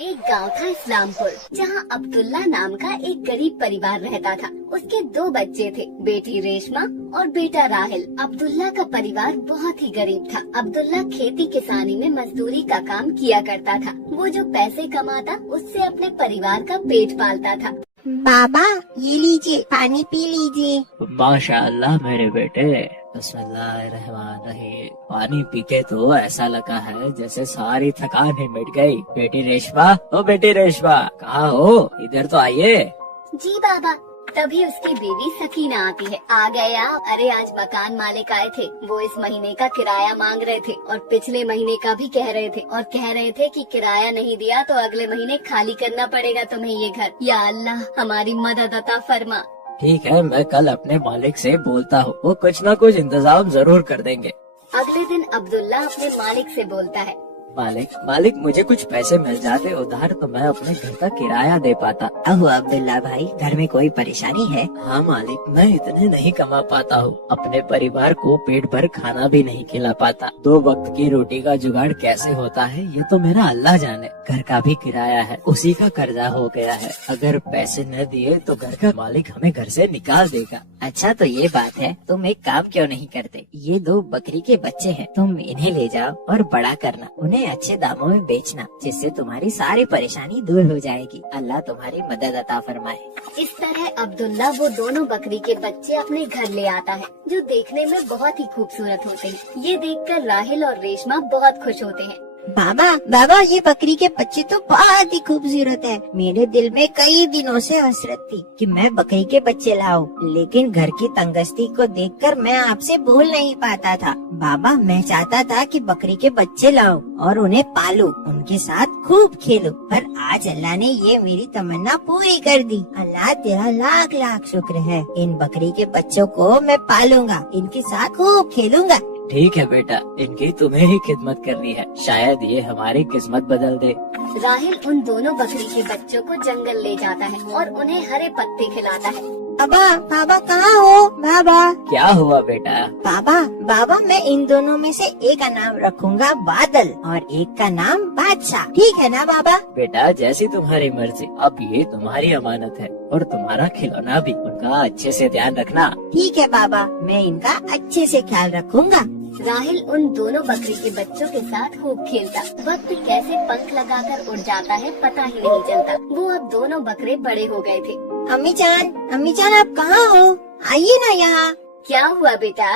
एक गांव था इस्लामपुर, जहां अब्दुल्ला नाम का एक गरीब परिवार रहता था। उसके 2 बच्चे थे, बेटी रेशमा और बेटा राहिल। अब्दुल्ला का परिवार बहुत ही गरीब था। अब्दुल्ला खेती किसानी में मजदूरी का काम किया करता था। वो जो पैसे कमाता उससे अपने परिवार का पेट पालता था। बाबा ये लीजिए, पानी पी लीजिए। माशाअल्लाह मेरे बेटे, बिस्मिल्लाहिर्रहमानिर्रहीम। पानी पीते तो ऐसा लगा है जैसे सारी थकान ही मिट गई। बेटी रेशमा, ओ बेटी रेशमा, कहाँ हो? इधर तो आइए। जी बाबा। तभी उसकी बीवी सकीना आती है। आ गए आप? अरे आज मकान मालिक आए थे, वो इस महीने का किराया मांग रहे थे और पिछले महीने का भी कह रहे थे, और कह रहे थे कि किराया नहीं दिया तो अगले महीने खाली करना पड़ेगा तुम्हें ये घर। या अल्लाह हमारी मदद अता फरमा। ठीक है, मैं कल अपने मालिक से बोलता हूँ, वो कुछ न कुछ इंतजाम जरूर कर देंगे। अगले दिन अब्दुल्ला अपने मालिक से बोलता है, मालिक मुझे कुछ पैसे मिल जाते उधार तो मैं अपने घर का किराया दे पाता। अहो अब्दुल्ला भाई, घर में कोई परेशानी है? हाँ मालिक, मैं इतने नहीं कमा पाता हूँ, अपने परिवार को पेट भर खाना भी नहीं खिला पाता। 2 वक्त की रोटी का जुगाड़ कैसे होता है ये तो मेरा अल्लाह जाने। घर का भी किराया है, उसी का कर्जा हो गया है। अगर पैसे न दिए तो घर का मालिक हमें घर से निकाल देगा। अच्छा तो ये बात है, तुम एक काम क्यों नहीं करते? ये 2 बकरी के बच्चे हैं, तुम इन्हें ले जाओ और बड़ा करना, उन्हें अच्छे दामों में बेचना, जिससे तुम्हारी सारी परेशानी दूर हो जाएगी। अल्लाह तुम्हारी मदद अता फरमाए। इस तरह अब्दुल्ला वो दोनों बकरी के बच्चे अपने घर ले आता है, जो देखने में बहुत ही खूबसूरत होते हैं। ये देखकर राहिल और रेशमा बहुत खुश होते हैं। बाबा ये बकरी के बच्चे तो बहुत ही खूबसूरत है। मेरे दिल में कई दिनों से हसरत थी कि मैं बकरी के बच्चे लाऊं, लेकिन घर की तंगस्ती को देखकर मैं आपसे बोल नहीं पाता था। बाबा मैं चाहता था कि बकरी के बच्चे लाऊं और उन्हें पालूं, उनके साथ खूब खेलूं, पर आज अल्लाह ने ये मेरी तमन्ना पूरी कर दी। अल्लाह तेरा लाख लाख शुक्र है। इन बकरी के बच्चों को मैं पालूंगा, इनके साथ खूब खेलूंगा। ठीक है बेटा, इनकी तुम्हें ही खिदमत करनी है, शायद ये हमारी किस्मत बदल दे। राहिल उन दोनों बकरी के बच्चों को जंगल ले जाता है और उन्हें हरे पत्ते खिलाता है। बाबा कहाँ हो? बाबा क्या हुआ बेटा? बाबा मैं इन दोनों में से एक का नाम रखूंगा बादल और एक का नाम बादशाह, ठीक है ना बाबा? बेटा जैसी तुम्हारी मर्जी, अब ये तुम्हारी अमानत है और तुम्हारा खिलौना भी, उनका अच्छे से ध्यान रखना। ठीक है बाबा, मैं इनका अच्छे से ख्याल रखूंगा। राहिल उन दोनों बकरी के बच्चों के साथ खूब खेलता। वक्त कैसे पंख लगाकर उड़ जाता है पता ही नहीं चलता। वो अब दोनों बकरे बड़े हो गए थे। अम्मी जान आप कहाँ हो? आइए ना यहाँ। क्या हुआ बेटा?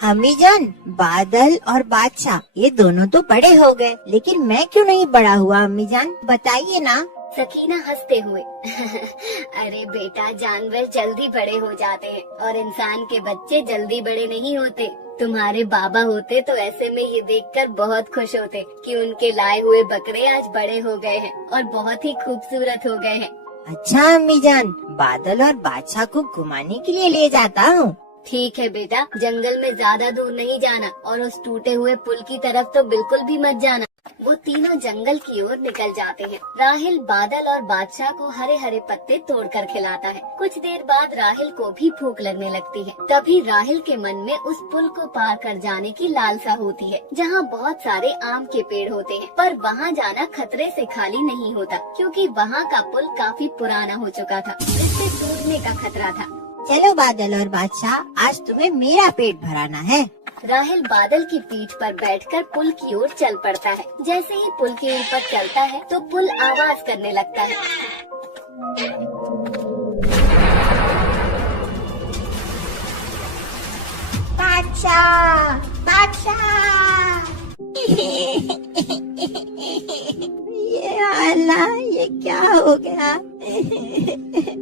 अम्मी जान, बादल और बादशाह ये दोनों तो बड़े हो गए, लेकिन मैं क्यों नहीं बड़ा हुआ? अम्मी जान बताइए ना। सकीना हंसते हुए अरे बेटा, जानवर जल्दी बड़े हो जाते हैं और इंसान के बच्चे जल्दी बड़े नहीं होते। तुम्हारे बाबा होते तो ऐसे में ये देखकर बहुत खुश होते कि उनके लाए हुए बकरे आज बड़े हो गए हैं और बहुत ही खूबसूरत हो गए हैं। अच्छा अम्मी जान, बादल और बादशाह को घुमाने के लिए ले जाता हूँ। ठीक है बेटा, जंगल में ज्यादा दूर नहीं जाना और उस टूटे हुए पुल की तरफ तो बिल्कुल भी मत जाना। वो तीनों जंगल की ओर निकल जाते हैं। राहिल बादल और बादशाह को हरे हरे पत्ते तोड़कर खिलाता है। कुछ देर बाद राहिल को भी भूख लगने लगती है। तभी राहिल के मन में उस पुल को पार कर जाने की लालसा होती है, जहाँ बहुत सारे आम के पेड़ होते हैं, पर वहाँ जाना खतरे से खाली नहीं होता, क्योंकि वहाँ का पुल काफी पुराना हो चुका था, जिससे टूटने का खतरा था। चलो बादल और बादशाह, आज तुम्हें मेरा पेट भराना है। राहिल बादल की पीठ पर बैठकर पुल की ओर चल पड़ता है। जैसे ही पुल के ऊपर चलता है तो पुल आवाज करने लगता है। ये अल्लाह, ये क्या हो गया?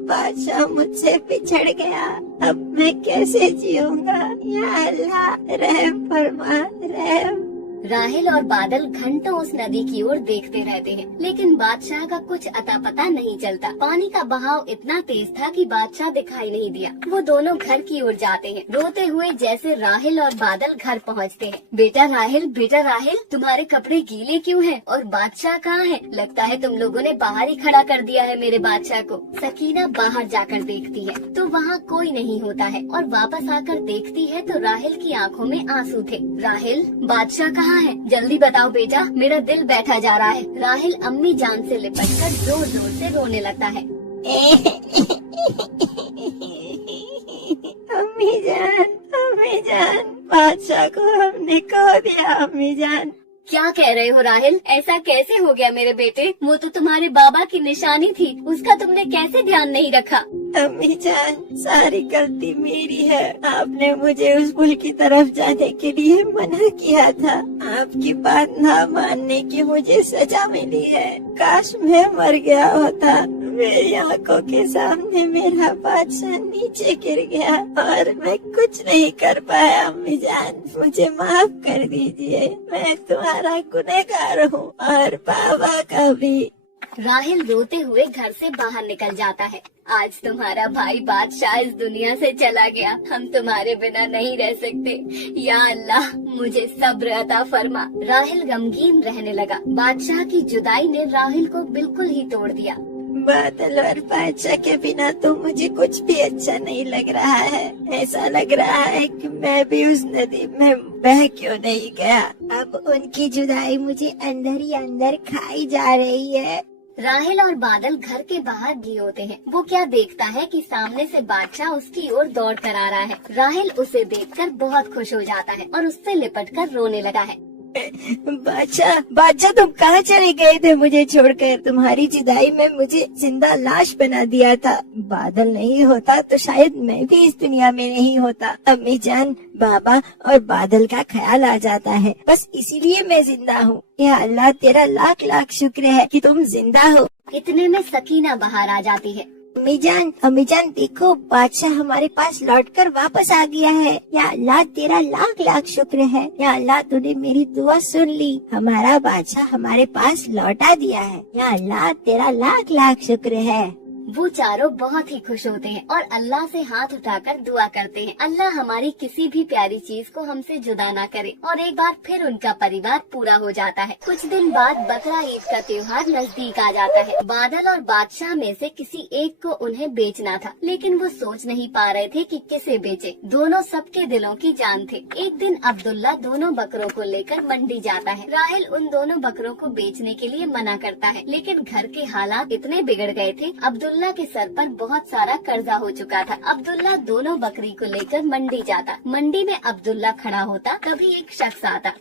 बादशाह मुझसे बिछड़ गया, अब मैं कैसे जीऊंगा? या अल्लाह रहम फरमा, रहम। राहिल और बादल घंटों उस नदी की ओर देखते रहते हैं, लेकिन बादशाह का कुछ अता पता नहीं चलता। पानी का बहाव इतना तेज था कि बादशाह दिखाई नहीं दिया। वो दोनों घर की ओर जाते हैं, रोते हुए जैसे राहिल और बादल घर पहुंचते हैं। बेटा राहिल, तुम्हारे कपड़े गीले क्यों हैं? और बादशाह कहाँ है? लगता है तुम लोगों ने बाहर ही खड़ा कर दिया है मेरे बादशाह को। सकीना बाहर जाकर देखती है तो वहाँ कोई नहीं होता है, और वापस आकर देखती है तो राहिल की आँखों में आंसू थे। राहिल, बादशाह कहाँ कहाँ है? जल्दी बताओ बेटा, मेरा दिल बैठा जा रहा है। राहिल अम्मी जान से लिपटकर जोर जोर से रोने लगता है। अम्मी जान, बादशाह को हमने खो दिया। अम्मी जान, क्या कह रहे हो राहिल? ऐसा कैसे हो गया मेरे बेटे? वो तो तुम्हारे बाबा की निशानी थी, उसका तुमने कैसे ध्यान नहीं रखा? अम्मी जान, सारी गलती मेरी है। आपने मुझे उस पुल की तरफ जाने के लिए मना किया था। आपकी बात ना मानने की मुझे सजा मिली है। काश मैं मर गया होता। मेरी आंखों के सामने मेरा बादशाह नीचे गिर गया और मैं कुछ नहीं कर पाया। अम्मी जान, मुझे माफ कर दीजिए। मैं तुम्हारा गुनहगार हूँ और बाबा का भी। राहिल रोते हुए घर से बाहर निकल जाता है। आज तुम्हारा भाई बादशाह इस दुनिया से चला गया, हम तुम्हारे बिना नहीं रह सकते। या अल्लाह, मुझे सब्र अता फरमा। राहिल गमगीन रहने लगा। बादशाह की जुदाई ने राहिल को बिल्कुल ही तोड़ दिया। बादल और बादशाह के बिना तो मुझे कुछ भी अच्छा नहीं लग रहा है। ऐसा लग रहा है कि मैं भी उस नदी में बह क्यों नहीं गया। अब उनकी जुदाई मुझे अंदर ही अंदर खाई जा रही है। राहिल और बादल घर के बाहर भी होते हैं। वो क्या देखता है कि सामने से बादशाह उसकी ओर दौड़ कर आ रहा है। राहिल उसे देखकर बहुत खुश हो जाता है और उससे लिपटकर रोने लगा है। बादशाह तुम कहाँ चले गए थे मुझे छोड़कर? तुम्हारी जुदाई में मुझे जिंदा लाश बना दिया था। बादल नहीं होता तो शायद मैं भी इस दुनिया में नहीं होता। अम्मी जान, बाबा और बादल का ख्याल आ जाता है, बस इसीलिए मैं जिंदा हूँ। या अल्लाह, तेरा लाख लाख शुक्र है कि तुम जिंदा हो। इतने में सकीना बाहर आ जाती है। अम्मी जान देखो, बादशाह हमारे पास लौटकर वापस आ गया है। या अल्लाह, तेरा लाख लाख शुक्र है। या अल्लाह, तूने मेरी दुआ सुन ली। हमारा बादशाह हमारे पास लौटा दिया है। या अल्लाह, तेरा लाख लाख शुक्र है। वो चारों बहुत ही खुश होते हैं और अल्लाह से हाथ उठाकर दुआ करते हैं, अल्लाह हमारी किसी भी प्यारी चीज को हमसे जुदा ना करे। और एक बार फिर उनका परिवार पूरा हो जाता है। कुछ दिन बाद बकरा ईद का त्योहार नजदीक आ जाता है। बादल और बादशाह में से किसी एक को उन्हें बेचना था, लेकिन वो सोच नहीं पा रहे थे कि किसे बेचे। दोनों सबके दिलों की जान थे। एक दिन अब्दुल्ला दोनों बकरों को लेकर मंडी जाता है। राहिल उन दोनों बकरों को बेचने के लिए मना करता है, लेकिन घर के हालात इतने बिगड़ गए थे, अब्दुल्ला के सर पर बहुत सारा कर्जा हो चुका था। अब्दुल्ला दोनों बकरी को लेकर मंडी जाता। मंडी में अब्दुल्ला खड़ा होता, तभी एक शख्स आता।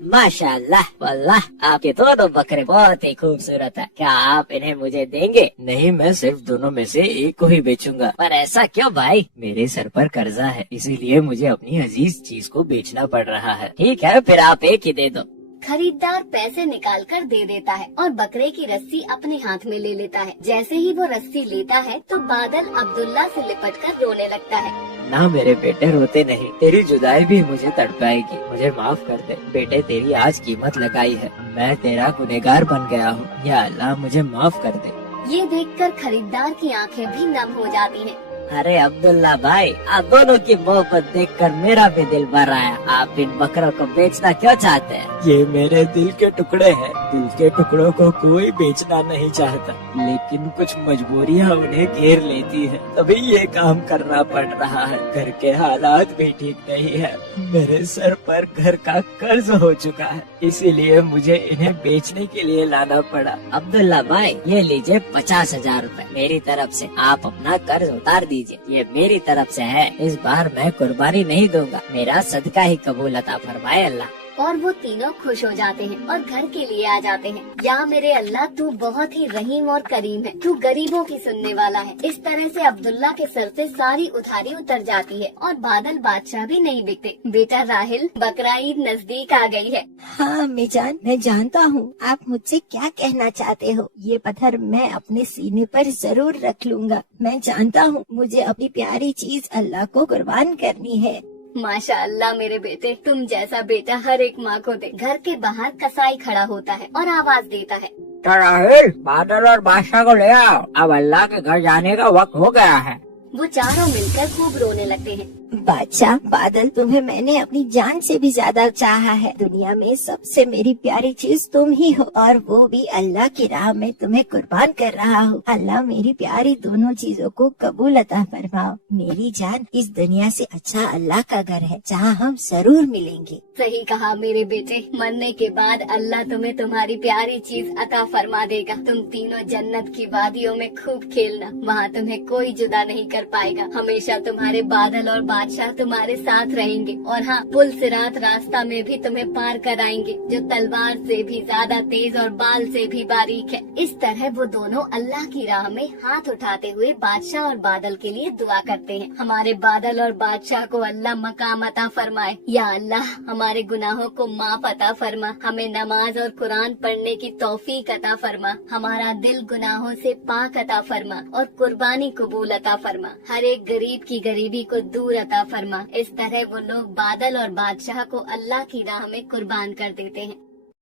माशाअल्लाह, वल्लाह आपके दोनों बकरे बहुत ही खूबसूरत है। क्या आप इन्हें मुझे देंगे? नहीं, मैं सिर्फ दोनों में से एक को ही बेचूंगा। पर ऐसा क्यों भाई? मेरे सर पर कर्जा है, इसीलिए मुझे अपनी अजीज चीज को बेचना पड़ रहा है। ठीक है, फिर आप एक ही दे दो। खरीदार पैसे निकालकर दे देता है और बकरे की रस्सी अपने हाथ में ले लेता है। जैसे ही वो रस्सी लेता है तो बादल अब्दुल्ला से लिपटकर रोने लगता है। ना मेरे बेटे, रोते नहीं, तेरी जुदाई भी मुझे तड़पाएगी। मुझे माफ कर दे बेटे, तेरी आज कीमत लगाई है। मैं तेरा गुनहगार बन गया हूँ। या अल्लाह, मुझे माफ कर दे। ये देखकर खरीदार की आंखें भी नम हो जाती हैं। अरे अब्दुल्ला भाई, आप दोनों की मोहब्बत देखकर मेरा भी दिल भर आया। आप इन बकरों को बेचना क्यों चाहते हैं? ये मेरे दिल के टुकड़े हैं। दिल के टुकड़ों को कोई बेचना नहीं चाहता, लेकिन कुछ मजबूरियाँ उन्हें घेर लेती है, तभी ये काम करना पड़ रहा है। घर के हालात भी ठीक नहीं है। मेरे सर पर घर का कर्ज हो चुका है, इसीलिए मुझे इन्हें बेचने के लिए लाना पड़ा। अब्दुल्ला भाई, ये लीजिए 50,000 रूपए मेरी तरफ से। आप अपना कर्ज उतार दीजिए। ये मेरी तरफ से है। इस बार मैं कुर्बानी नहीं दूंगा। मेरा सदका ही कबूल अता फरमाए अल्लाह। और वो तीनों खुश हो जाते हैं और घर के लिए आ जाते हैं। या मेरे अल्लाह, तू बहुत ही रहीम और करीम है। तू गरीबों की सुनने वाला है। इस तरह से अब्दुल्ला के सर से सारी उधारी उतर जाती है और बादल बादशाह भी नहीं बिकते। बेटा राहिल, बकरा ईद नजदीक आ गई है। हाँ अम्मी जान, मैं जानता हूँ आप मुझसे क्या कहना चाहते हो। ये पत्थर मैं अपने सीने पर जरूर रख लूँगा। मैं जानता हूँ मुझे अपनी प्यारी चीज अल्लाह को कुर्बान करनी है। माशाअल्लाह मेरे बेटे, तुम जैसा बेटा हर एक माँ को दे। घर के बाहर कसाई खड़ा होता है और आवाज देता है, तो राहिल, बादल और बादशाह को ले आओ। अब अल्लाह के घर जाने का वक्त हो गया है। वो चारों मिलकर खूब रोने लगते हैं। बादशाह बादल, तुम्हें मैंने अपनी जान से भी ज्यादा चाहा है। दुनिया में सबसे मेरी प्यारी चीज तुम ही हो, और वो भी अल्लाह की राह में तुम्हें कुर्बान कर रहा हूँ। अल्लाह मेरी प्यारी दोनों चीजों को कबूल अता फरमाओ। मेरी जान, इस दुनिया से अच्छा अल्लाह का घर है, जहाँ हम जरूर मिलेंगे। सही कहा मेरे बेटे, मरने के बाद अल्लाह तुम्हें तुम्हारी प्यारी चीज अता फरमा देगा। तुम तीनों जन्नत की वादियों में खूब खेलना, वहाँ तुम्हें कोई जुदा नहीं कर पाएगा। हमेशा तुम्हारे बादल और बादशाह तुम्हारे साथ रहेंगे, और हाँ, पुल सिरात रास्ता में भी तुम्हें पार कराएंगे, जो तलवार से भी ज्यादा तेज और बाल से भी बारीक है। इस तरह वो दोनों अल्लाह की राह में हाथ उठाते हुए बादशाह और बादल के लिए दुआ करते हैं। हमारे बादल और बादशाह को अल्लाह मकाम अता फरमाए। या अल्लाह, हमारे गुनाहों को माफ अता फरमा, हमें नमाज और कुरान पढ़ने की तौफीक अता फरमा, हमारा दिल गुनाहों से पाक अता फरमा, और कुर्बानी कबूल अता फरमा, हर एक गरीब की गरीबी को दूर अता फरमा। इस तरह वो लोग बादल और बादशाह को अल्लाह की राह में कुर्बान कर देते हैं।